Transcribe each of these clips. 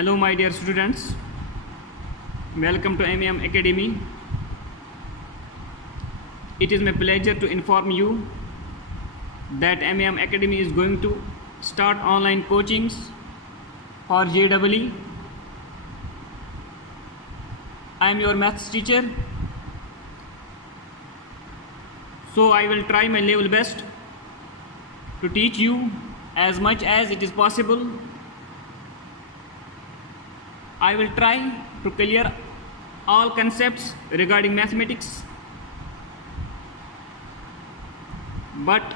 Hello my dear students, welcome to MEM Academy. It is my pleasure to inform you that MEM Academy is going to start online coachings for JEE. I am your maths teacher, so I will try my level best to teach you as much as it is possible. I will try to clear all concepts regarding mathematics, but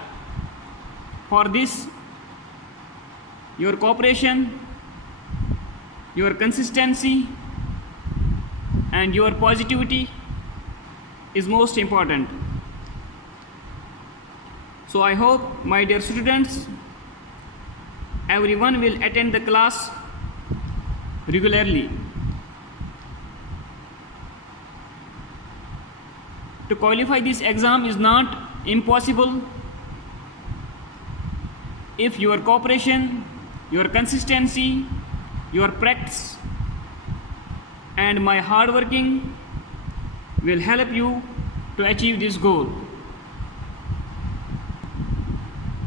for this your cooperation, your consistency and your positivity is most important. So I hope my dear students, everyone will attend the class regularly. To qualify this exam is not impossible if your cooperation, your consistency, your practice and my hard working will help you to achieve this goal.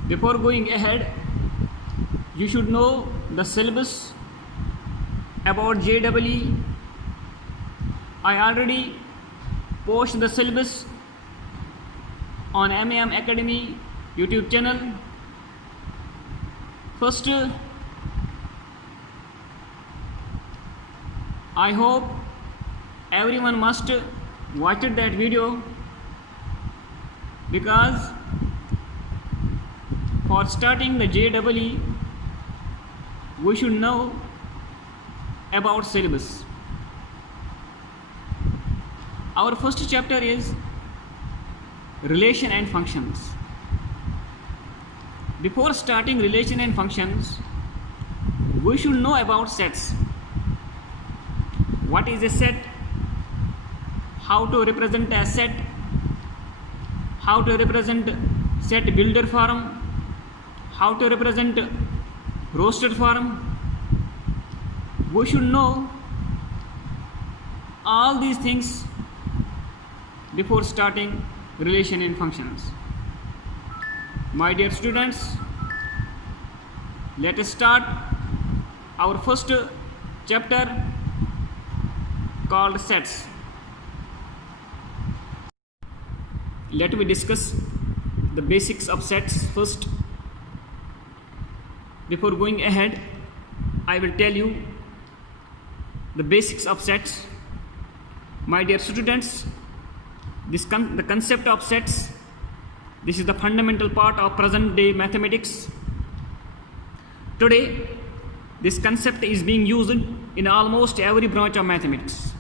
Before going ahead, you should know the syllabus about JEE. I already posted the syllabus on MEM Academy YouTube channel. First, I hope everyone must watch that video, because for starting the JEE we should know about syllabus. Our first chapter is relation and functions. Before starting relation and functions, we should know about sets. What is a set? How to represent a set? How to represent set builder form? How to represent roster form? We should know all these things before starting relation and functions. My dear students, let us start our first chapter called sets. Let me discuss the basics of sets first. Before going ahead, I will tell you the basics of sets. My dear students, the concept of sets, this is the fundamental part of present day mathematics. Today, this concept is being used in almost every branch of mathematics.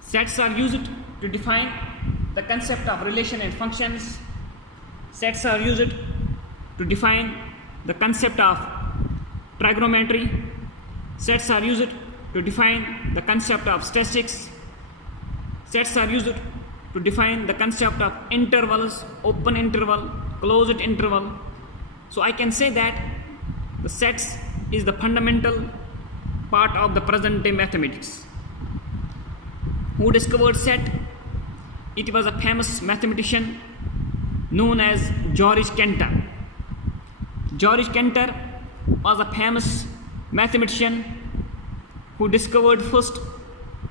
Sets are used to define the concept of relation and functions. Sets are used to define the concept of trigonometry. Sets are used to define the concept of statistics. Sets are used to define the concept of intervals, open interval, closed interval. So I can say that the sets is the fundamental part of the present day mathematics. Who discovered set? It was a famous mathematician known as George Cantor. George Cantor was a famous mathematician who discovered first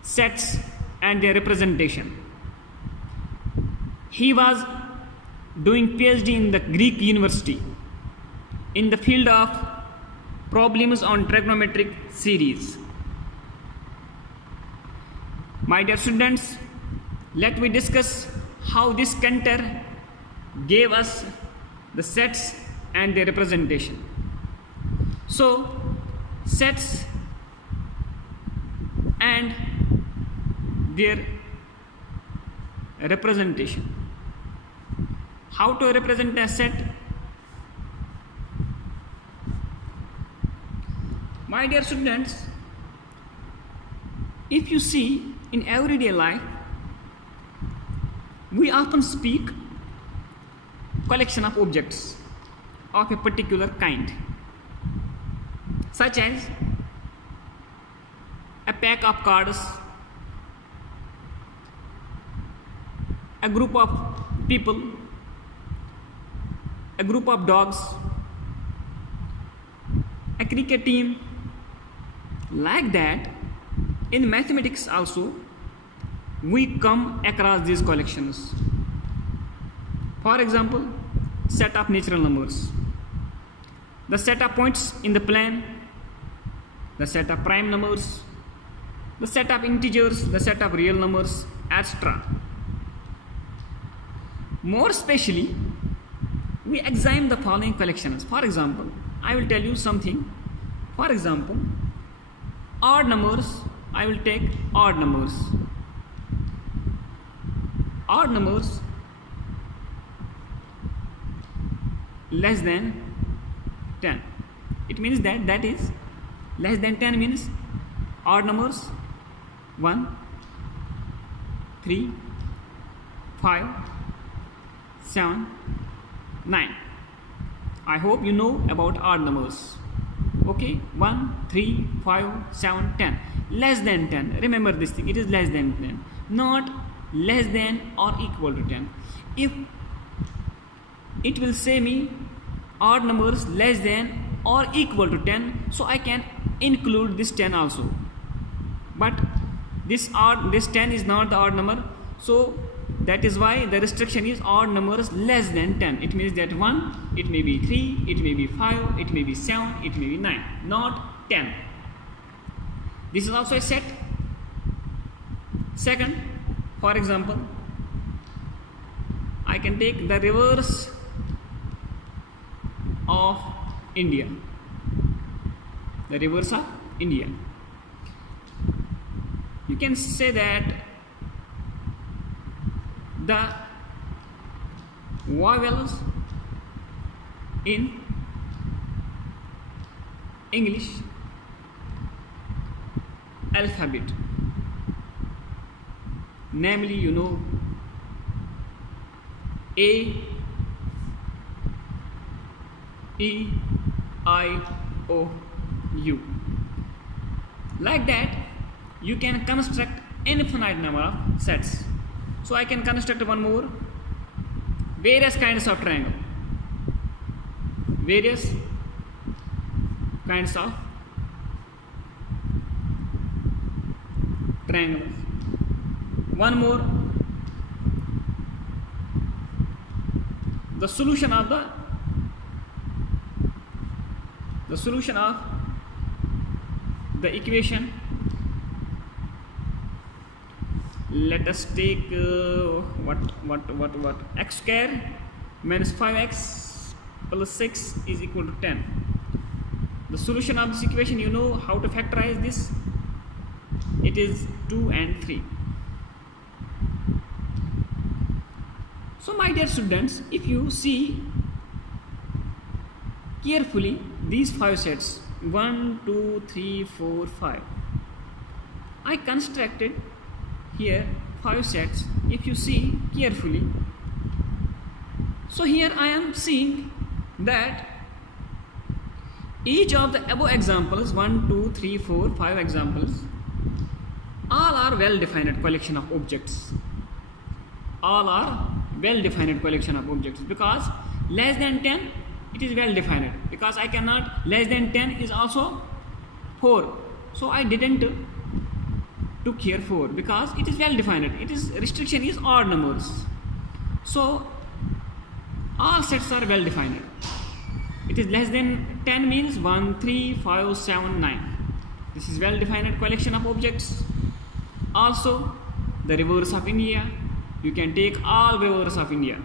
sets and their representation. He was doing PhD in the Greek university in the field of problems on trigonometric series. My dear students, let me discuss how this Cantor gave us the sets and their representation. So, sets and their representation. How to represent a set? My dear students, if you see in everyday life, we often speak collection of objects of a particular kind. such as a pack of cards, a group of people, a group of dogs, a cricket team. Like that, in mathematics also we come across these collections. For example, set of natural numbers, the set of points in the plane, the set of prime numbers, the set of integers, the set of real numbers, etc. More specially, we examine the following collections. For example, I will tell you something. For example, odd numbers, I will take odd numbers. Odd numbers less than 10. It means that is less than 10 means odd numbers 1, 3, 5, 7, 9. I hope you know about odd numbers. Okay, 1, 3, 5, 7, 10. Less than 10. Remember this thing. It is less than 10. Not less than or equal to 10. If it will say me odd numbers less than or equal to 10, so I can include this 10 also. But this 10 is not the odd number, so that is why the restriction is odd numbers less than 10. It means that 1, it may be 3, it may be 5, it may be 7, it may be 9, not 10. This is also a set. Second, for example, I can take the reverse of India. The reverse of India. You can say that the vowels in English alphabet, namely, you know, A, E, I, O, U. Like that, you can construct infinite number of sets. So I can construct one more. Various kinds of triangle. Various kinds of triangles. One more. The solution of the equation. Let us take what x square minus 5x plus 6 is equal to 10. The solution of this equation, you know how to factorize this. It is 2 and 3. So my dear students, if you see carefully these 5 sets, 1, 2, 3, 4, 5, I constructed here 5 sets. If you see carefully, so here I am seeing that each of the above examples, 1, 2, 3, 4, 5 examples, all are well defined collection of objects. All are well defined collection of objects, because less than 10 it is well defined, because I cannot, less than 10 is also 4, so I didn't took here 4 because it is well defined. It is restriction is odd numbers, so all sets are well defined. It is less than 10 means 1, 3, 5, 7, 9. This is well defined collection of objects. Also the reverse of India, you can take all reverse of India.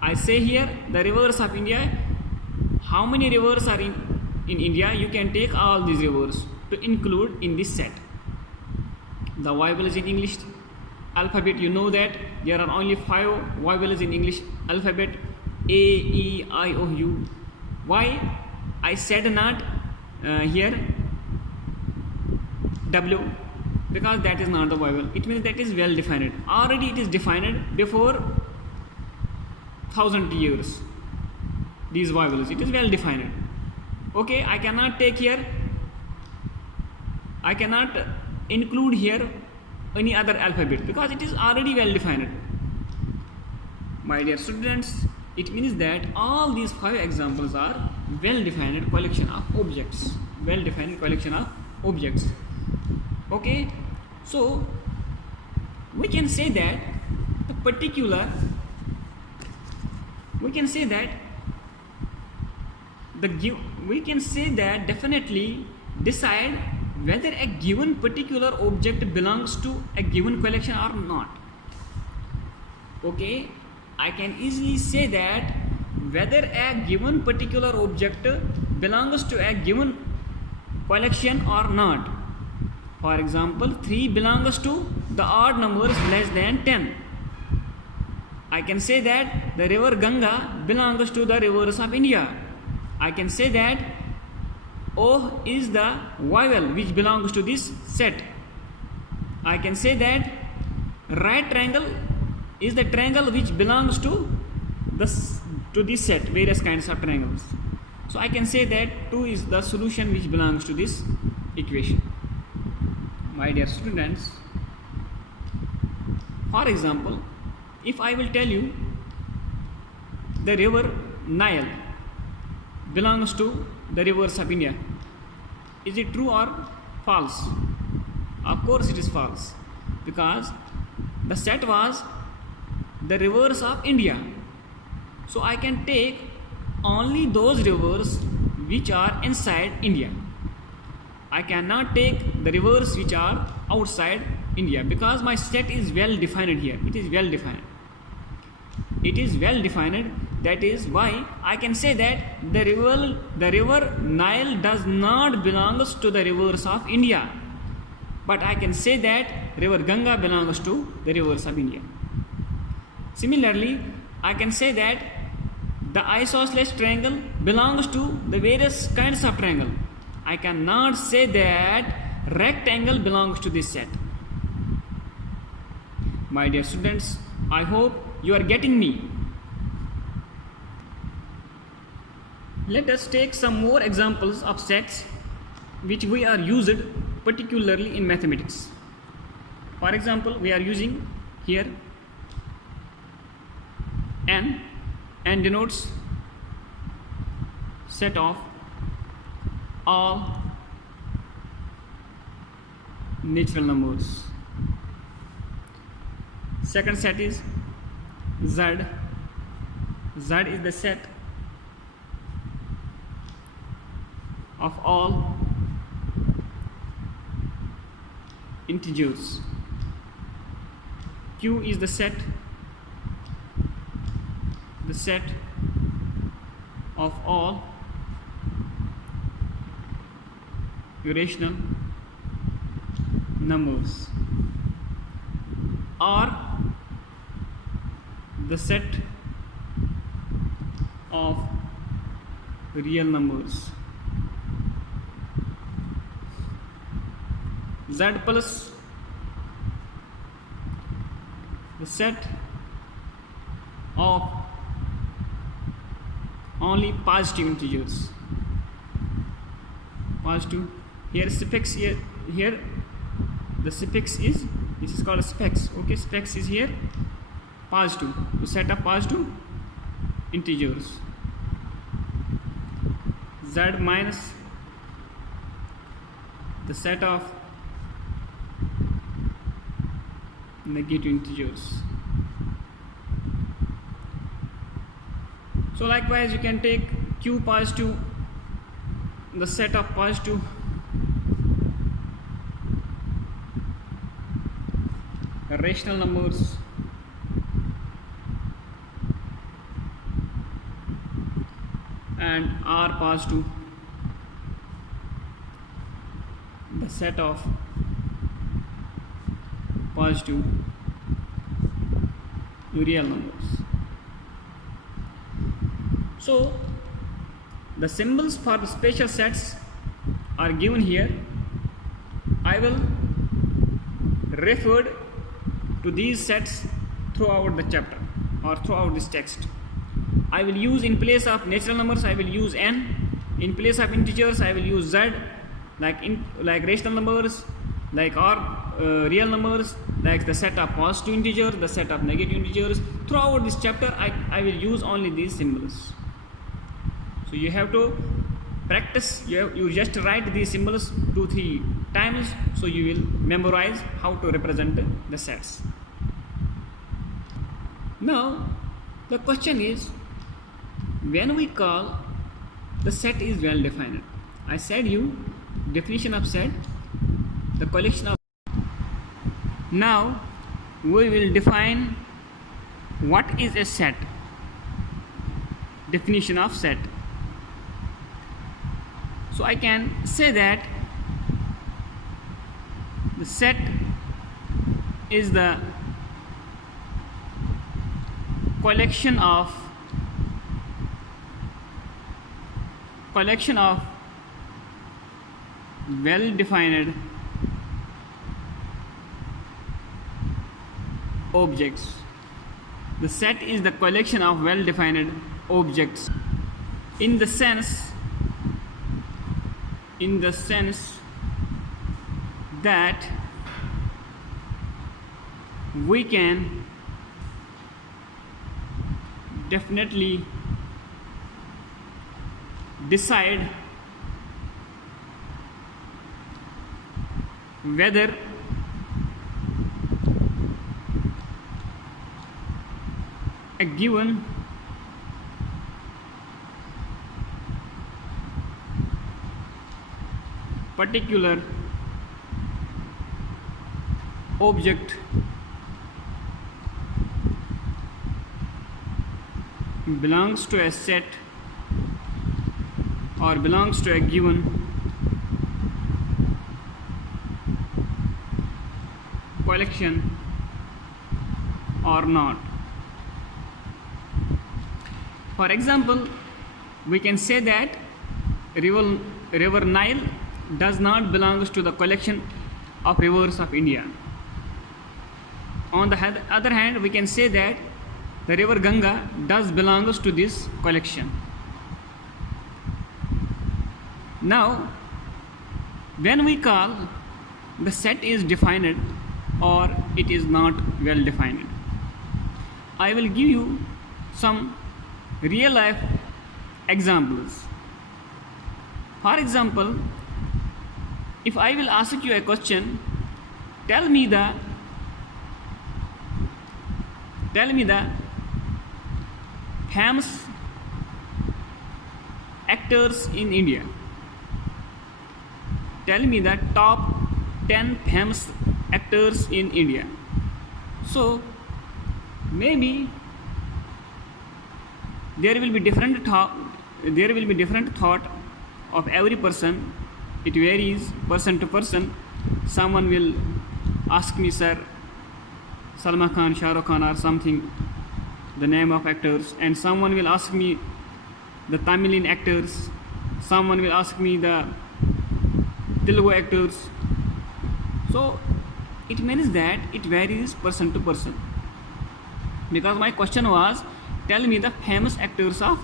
I say here the reverse of India, how many reverse are in India, you can take all these reverse to include in this set. The vowels in English alphabet, you know that there are only 5 vowels in English alphabet: A, E, I, O, U. Why I said not here W? Because that is not the vowel. It means that is well defined. Already it is defined before 1000 years. These vowels, it is well defined. Okay, I cannot take here, I cannot include here any other alphabet because it is already well defined. My dear students, it means that all these 5 examples are well defined collection of objects. Well defined collection of objects. Okay, so we can say that the particular, we can say that definitely decide whether a given particular object belongs to a given collection or not. Okay, I can easily say that whether a given particular object belongs to a given collection or not. For example, 3 belongs to the odd numbers less than 10. I can say that the river Ganga belongs to the rivers of India. I can say that O is the vowel which belongs to this set. I can say that right triangle is the triangle which belongs to this set, various kinds of triangles. So I can say that 2 is the solution which belongs to this equation. My dear students, for example, if I will tell you the river Nile belongs to the rivers of India, is it true or false? Of course it is false, because the set was the rivers of India. So I can take only those rivers which are inside India. I cannot take the rivers which are outside India because my set is well defined here. It is well defined. It is well defined. That is why I can say that the river Nile does not belongs to the rivers of India. But I can say that river Ganga belongs to the rivers of India. Similarly, I can say that the isosceles triangle belongs to the various kinds of triangle. I cannot say that rectangle belongs to this set. My dear students, I hope you are getting me. Let us take some more examples of sets which we are used particularly in mathematics. For example, we are using here n denotes set of all natural numbers. Second set is z. Z is the set of all integers. Q is the set of all irrational numbers. R the set of real numbers. Z plus the set of only positive integers. Positive. Here suffix here the suffix is, this is called a spex. Okay, spex is here positive, the set of positive integers. Z minus the set of negative integers. So likewise you can take Q positive, the set of positive rational numbers, and R positive, the set of positive real numbers. So the symbols for the special sets are given here. I will refer to these sets throughout the chapter or throughout this text. I will use, in place of natural numbers, I will use n. In place of integers, I will use z, like rational numbers, like or real numbers, like the set of positive integers, the set of negative integers. Throughout this chapter, I will use only these symbols. So you have to practice. You just write these symbols 2-3 times, so you will memorize how to represent the sets. Now the question is, when we call the set is well defined. I said you definition of set, the collection of. Now we will define what is a set. Definition of set. So I can say that the set is the collection of well defined objects. The set is the collection of well defined objects in the sense that we can definitely decide whether a given particular object belongs to a set or belongs to a given collection or not. For example, we can say that river Nile does not belong to the collection of rivers of India. On the other hand, we can say that the river Ganga does belongs to this collection. Now, when we call the set is defined or it is not well defined, I will give you some real life examples. For example, if I will ask you a question, tell me the famous actors in India. Tell me the top 10 famous actors in India. So maybe there will be different thought of every person. It varies person to person. Someone will ask me, sir, Salman Khan, Shah Rukh Khan or something, the name of actors, and someone will ask me the Tamilian actors, someone will ask me the Telugu actors. So it means that it varies person to person, because my question was, tell me the famous actors of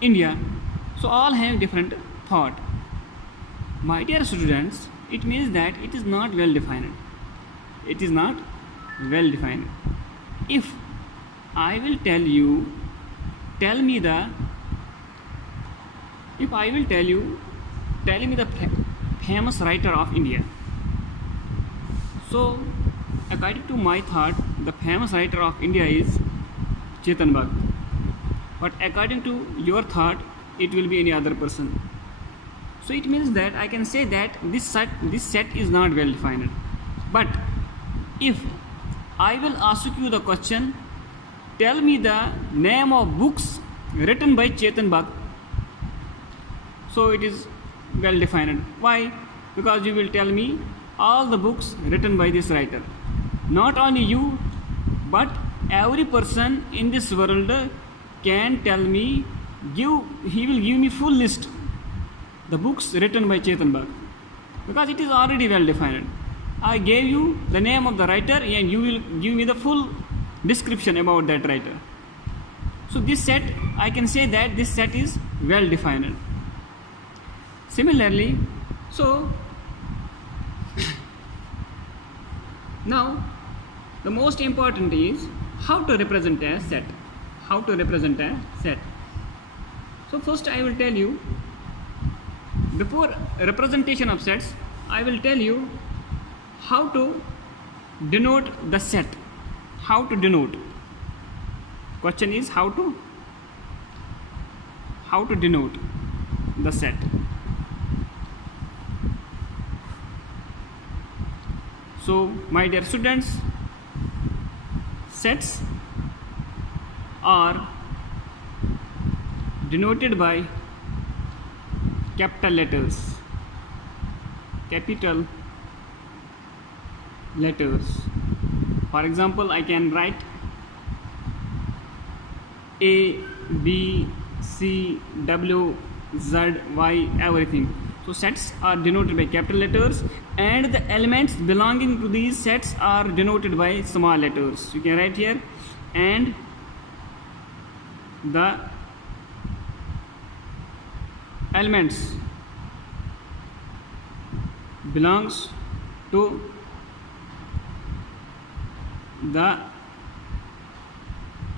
India. So all have different thought. My dear students, it means that it is not well defined. It is not well defined. If I will tell you, tell me the famous writer of India. So according to my thought, the famous writer of India is Chetan Bhagat. But according to your thought, it will be any other person. So it means that I can say that this set is not well defined. But if I will ask you the question, tell me the name of books written by Chetan Bhagat, so it is well defined. Why? Because you will tell me all the books written by this writer. Not only you, but every person in this world can tell me, he will give me full list the books written by Chetan Bhagat, because it is already well defined. I gave you the name of the writer and you will give me the full description about that writer. So this set, I can say that this set is well defined. Similarly, so now the most important is how to represent a set. How to represent a set. So first I will tell you, before representation of sets, I will tell you how to denote the set. How to denote. Question is how to denote the set. So my dear students, sets are denoted by capital letters. Capital letters. For example, I can write A, B, C, W, Z, Y, everything. So sets are denoted by capital letters, and the elements belonging to these sets are denoted by small letters. You can write here, and the elements belongs to the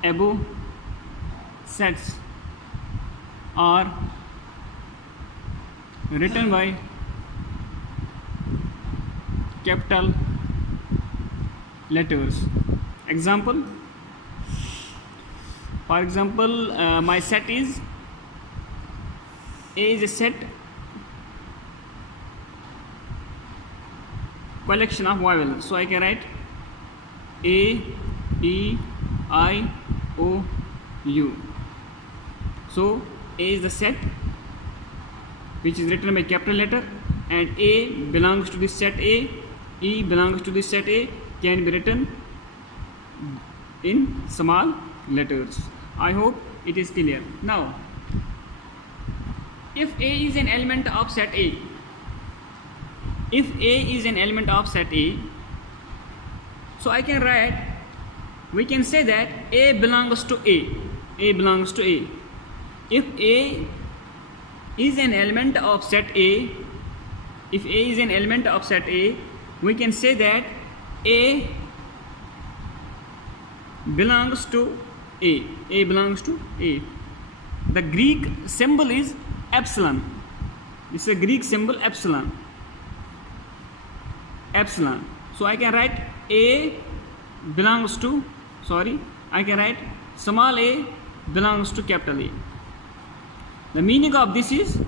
above sets are written by capital letters. Example, for example, my set is A is a set collection of vowels. So I can write A, E, I, O, U. So A is the set which is written by capital letter, and A belongs to this set A, E belongs to this set A, can be written in small letters. I hope it is clear. Now, if A is an element of set A, if A is an element of set A, so I can write, we can say that A belongs to A. A belongs to A. If A is an element of set A, if A is an element of set A, we can say that A belongs to A. A belongs to A. The Greek symbol is epsilon. This is a Greek symbol epsilon. Epsilon. So I can write A belongs to, I can write small a belongs to capital A. The meaning of this is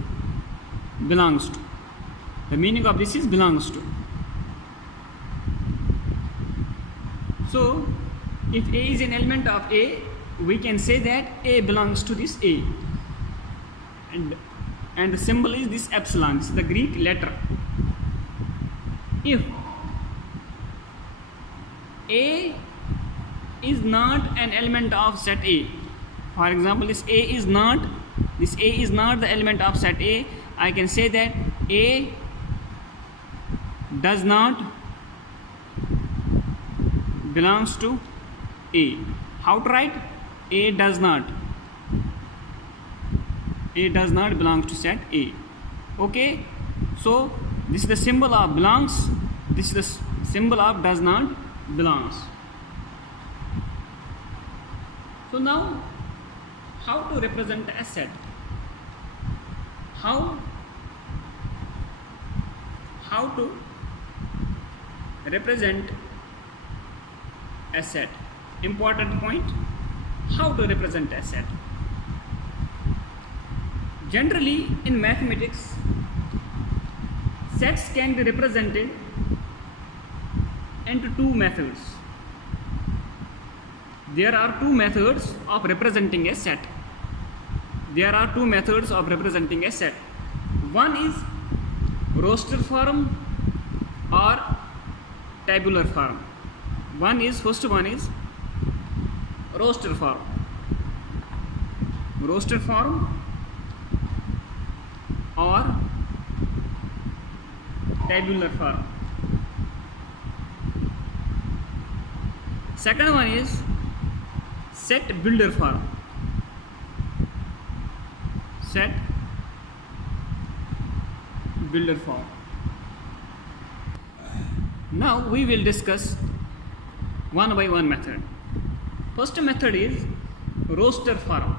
belongs to. The meaning of this is belongs to. So, if A is an element of A, we can say that A belongs to this A. And the symbol is this epsilon. This is the Greek letter. If A is not an element of set A, for example, this A is not the element of set A, I can say that A does not belongs to A. How to write? A does not. A does not belongs to set A. Okay? So this is the symbol of belongs. This is the symbol of does not belongs. So now, how to represent a set? How to represent a set? Important point. How to represent a set? Generally, in mathematics, sets can be represented into two methods. There are two methods of representing a set. There are two methods of representing a set. One is roster form or tabular form. First one is roster form. Roster form or tabular form. Second one is set builder form. set builder form. Now we will discuss one by one method. First method is roster form.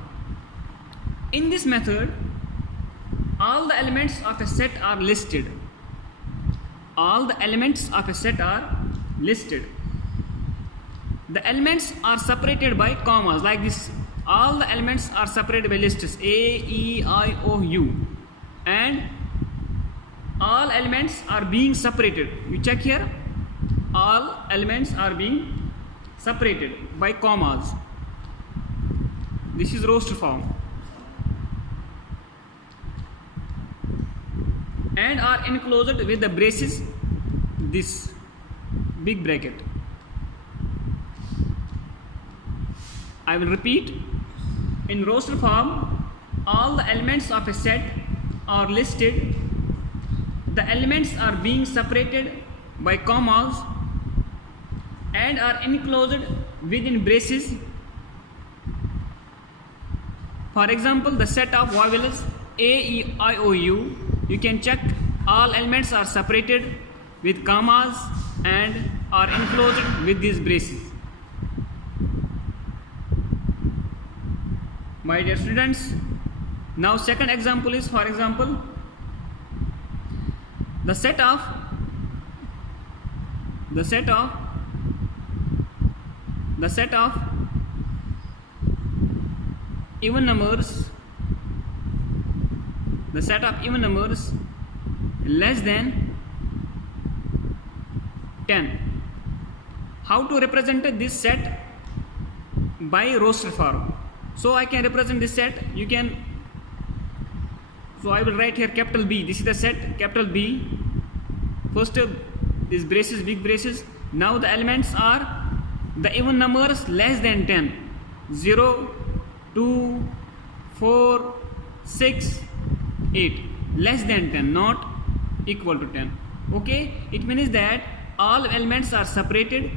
In this method, all the elements of a set are listed. All the elements of a set are listed. The elements are separated by commas like this. All the elements are separated by lists A, E, I, O, U, and all elements are being separated. You check here, all elements are being separated by commas. This is roster form, and are enclosed with the braces, this big bracket. I will repeat. In roster form, all the elements of a set are listed. The elements are being separated by commas and are enclosed within braces. For example, the set of vowels A, E, I, O, U, you can check all elements are separated with commas and are enclosed with these braces. My dear students, now second example is, for example, the set of even numbers, the set of even numbers less than 10. How to represent this set? By roster form. So I can represent this set. You can, so I will write here capital B. This is the set, capital B. First these braces, big braces. Now the elements are the even numbers less than 10. 0, 2, 4, 6, 8. Less than 10, not equal to 10. Okay, it means that all elements are separated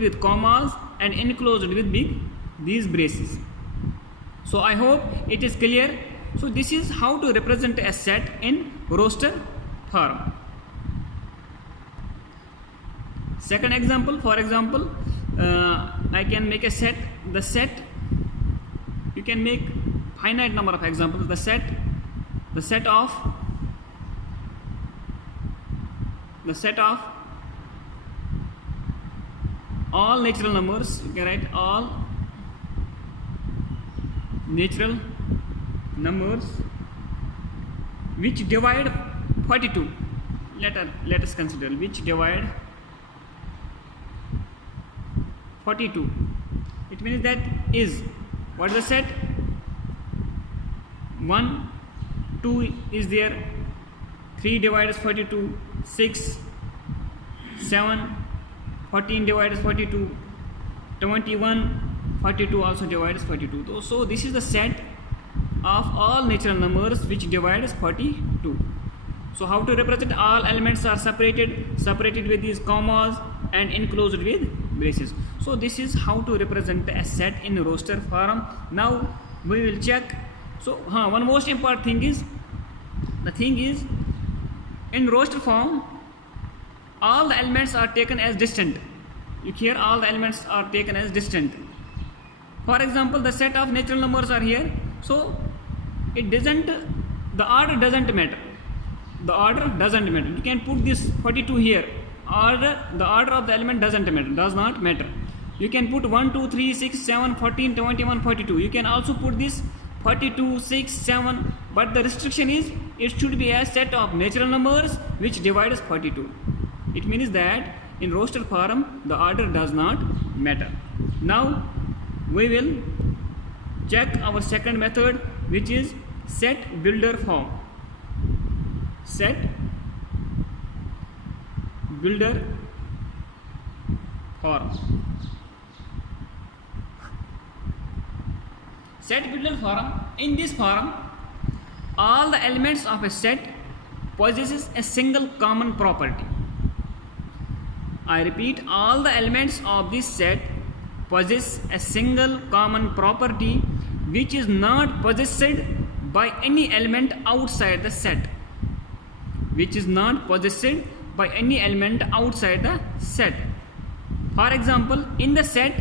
with commas and enclosed with these braces. So I hope it is clear. So this is how to represent a set in roster form. Second example, for example, I can make a set. The set, you can make finite number of examples. The set of all natural numbers. You can write all natural numbers which divide 42. Let us consider which divide 42. It means that is, what is the set? 1, 2 is there, 3 divides 42, 6, 7, 14 divides 42, 21, 42 also divides 42. So this is the set of all natural numbers which divides 42. So how to represent? All elements are separated with these commas and enclosed with braces. So this is how to represent a set in roster form. Now we will check. So one most important thing is, in roster form all the elements are taken as distant. You hear, all the elements are taken as distant. For example, the set of natural numbers are here, so the order doesn't matter. You can put this 42 here. The order of the element does not matter. You can put 1, 2, 3, 6, 7, 14, 21, 42. You can also put this 42, 6, 7, but the restriction is it should be a set of natural numbers which divides 42. It means that in roster form the order does not matter. Now we will check our second method, which is set builder form. Set builder form. Set builder form. In this form, all the elements of a set possesses a single common property. I repeat, all the elements of this set possess a single common property which is not possessed by any element outside the set, which is not possessed by any element outside the set. For example, in the set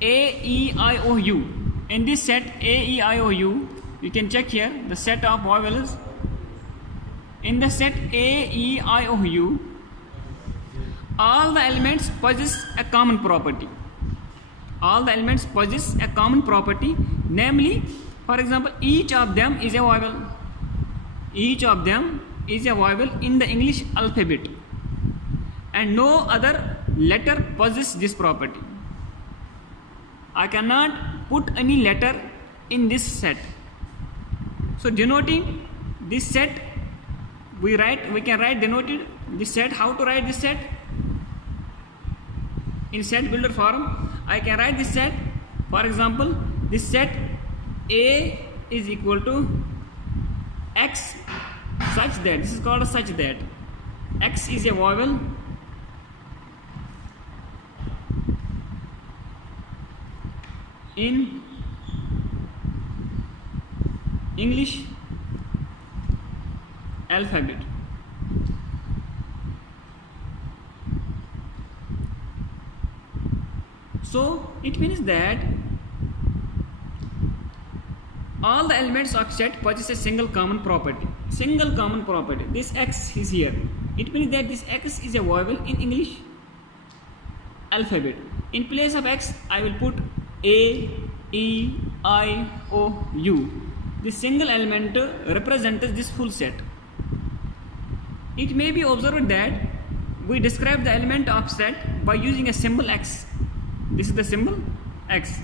A, E, I, O, U, in this set A, E, I, O, U, you can check here the set of vowels. In the set A, E, I, O, U, all the elements possess a common property. All the elements possess a common property, namely, for example, each of them is a vowel. Each of them is a vowel in the English alphabet, and no other letter possesses this property. I cannot put any letter in this set. So denoting this set, we can write denoted this set. How to write this set? In set builder form, I can write this set. For example, this set A is equal to X such that, this is called such that X is a vowel in English alphabet. So it means that all the elements of set possess a single common property. Single common property. This X is here. It means that this X is a vowel in English alphabet. In place of X, I will put A, E, I, O, U. This single element represents this full set. It may be observed that we describe the element of set by using a symbol X. This is the symbol X.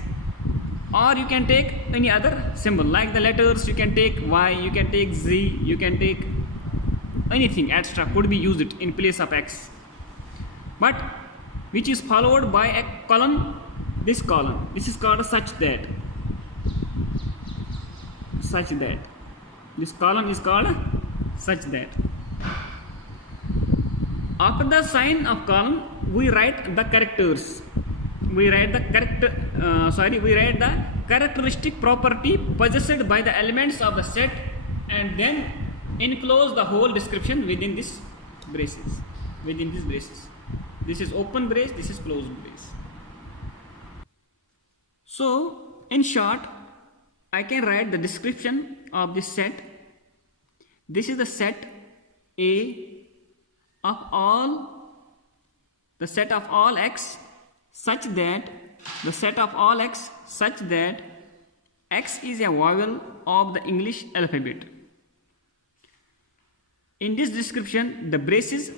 Or you can take any other symbol, like the letters. You can take Y, you can take Z, you can take anything extra could be used in place of X, but which is followed by a column. This column, this is called such that. Such that. This column is called such that. After the sign of column, we write the characters. We write the characteristic property possessed by the elements of the set, and then enclose the whole description within this braces. Within these braces. This is open brace, this is closed brace. So, in short, I can write the description of this set. This is the set A of all, the set of all X such that, the set of all X such that X is a vowel of the English alphabet. In this description, the braces,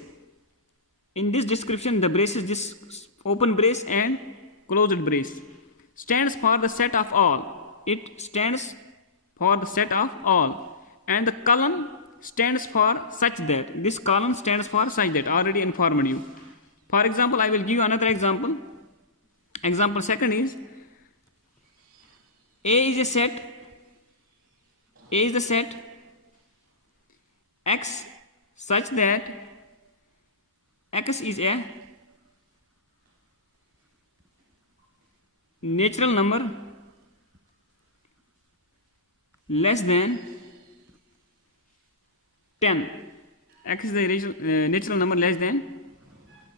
this open brace and closed brace stands for the set of all. It stands for the set of all, and the column stands for such that. This column stands for such that. Already informed you. For example, I will give you another example. Example second is A is a set. A is the set X such that X is a natural number less than 10. X is the natural number less than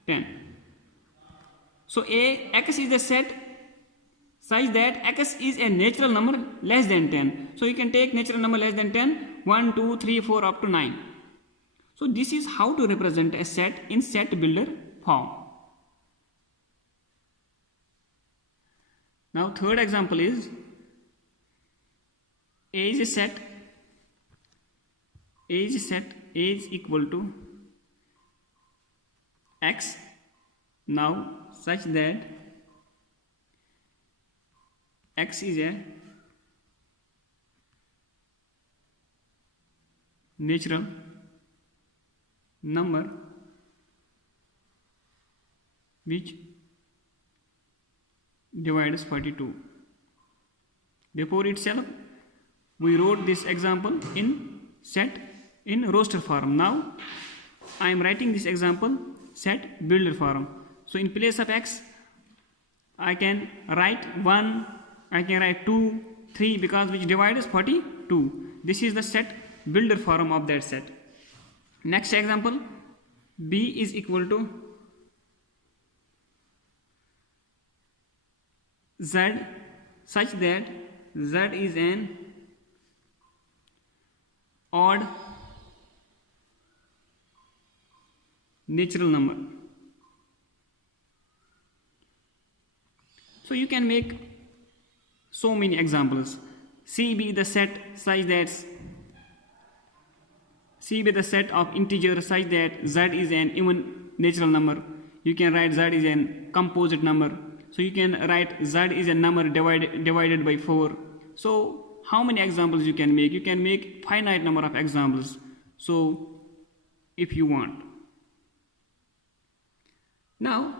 10. So X is the set such that X is a natural number less than 10. So you can take natural number less than 10, 1, 2, 3, 4 up to 9. So this is how to represent a set in set builder form. Now third example is A is a set. A is a set. A is equal to X. Now such that X is a natural number which divides 42. Before itself, we wrote this example in set in roster form. Now I am writing this example set builder form. So in place of X, I can write 1, I can write 2, 3, because which divides 42. 2. This is the set builder form of that set. Next example, B is equal to Z such that Z is an odd natural number. So you can make so many examples. C be the set such that C be the set of integers such that Z is an even natural number. You can write Z is an composite number. So you can write Z is a number divided by 4. So how many examples you can make? You can make finite number of examples. So if you want. Now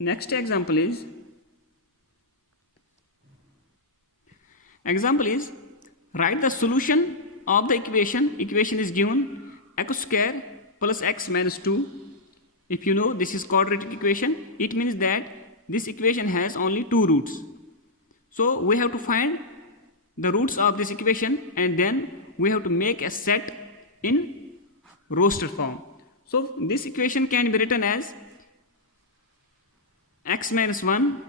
next example is write the solution of the equation. Equation is given x square plus x minus 2. If you know this is quadratic equation, it means that this equation has only 2 roots. So we have to find the roots of this equation and then we have to make a set in roster form. So this equation can be written as x minus 1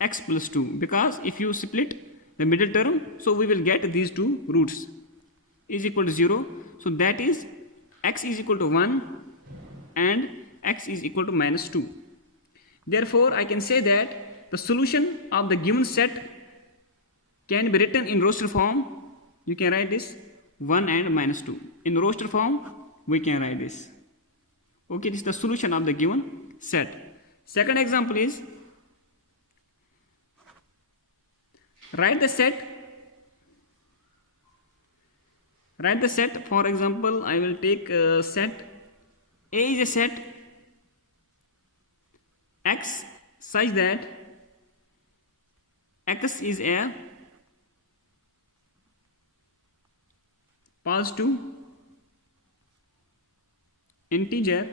x plus 2, because if you split the middle term, so we will get these 2 roots is equal to 0. So that is x is equal to 1 and x is equal to minus 2. Therefore I can say that the solution of the given set can be written in roster form. You can write this 1 and minus 2. In roster form we can write this. Okay, this is the solution of the given set. Second example is write the set. For example, I will take set A is a set X such that X is a positive integer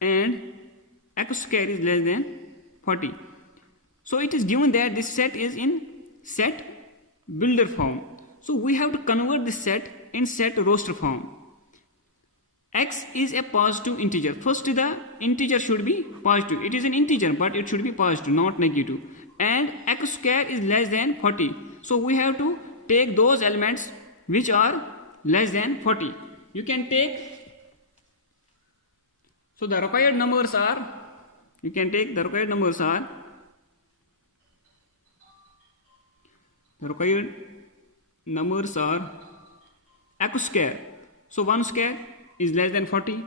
and x square is less than 40. So it is given that this set is in set builder form. So we have to convert this set in set roster form. X is a positive integer. First the integer should be positive. It is an integer but it should be positive, not negative. And x square is less than 40. So we have to take those elements which are less than 40. You can take, so the required numbers are, you can take the required numbers are, x square. So 1 square is less than 40,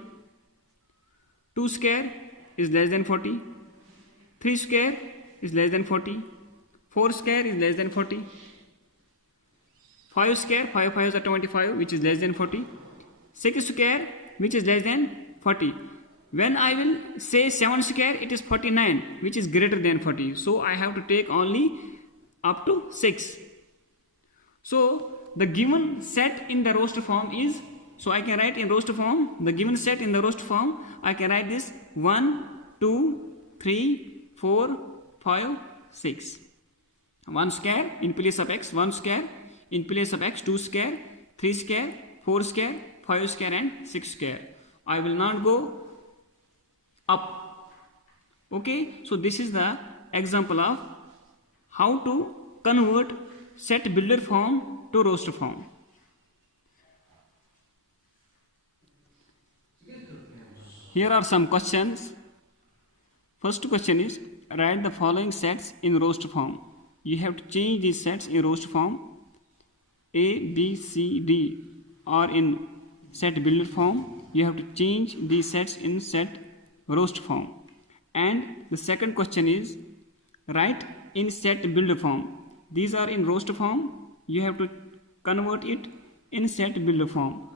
2 square is less than 40, 3 square is less than 40, 4 square is less than 40, 5 square, 5 5s are 25, which is less than 40, 6 square, which is less than 40. When I will say 7 square, it is 49, which is greater than 40. So I have to take only up to 6. So the given set in the roster form is, so I can write in roster form, the given set in the roster form, I can write this 1, 2, 3, 4, 5, 6. 1 square in place of x, 1 square in place of x, 2 square, 3 square, 4 square, 5 square and 6 square. I will not go up. Okay, so this is the example of how to convert set builder form to roster form. Here are some questions. First question is, write the following sets in roster form. You have to change these sets in roster form. A, B, C, D are in set builder form. You have to change these sets in set roster form. And the second question is, write in set builder form. These are in roster form. You have to convert it in set builder form.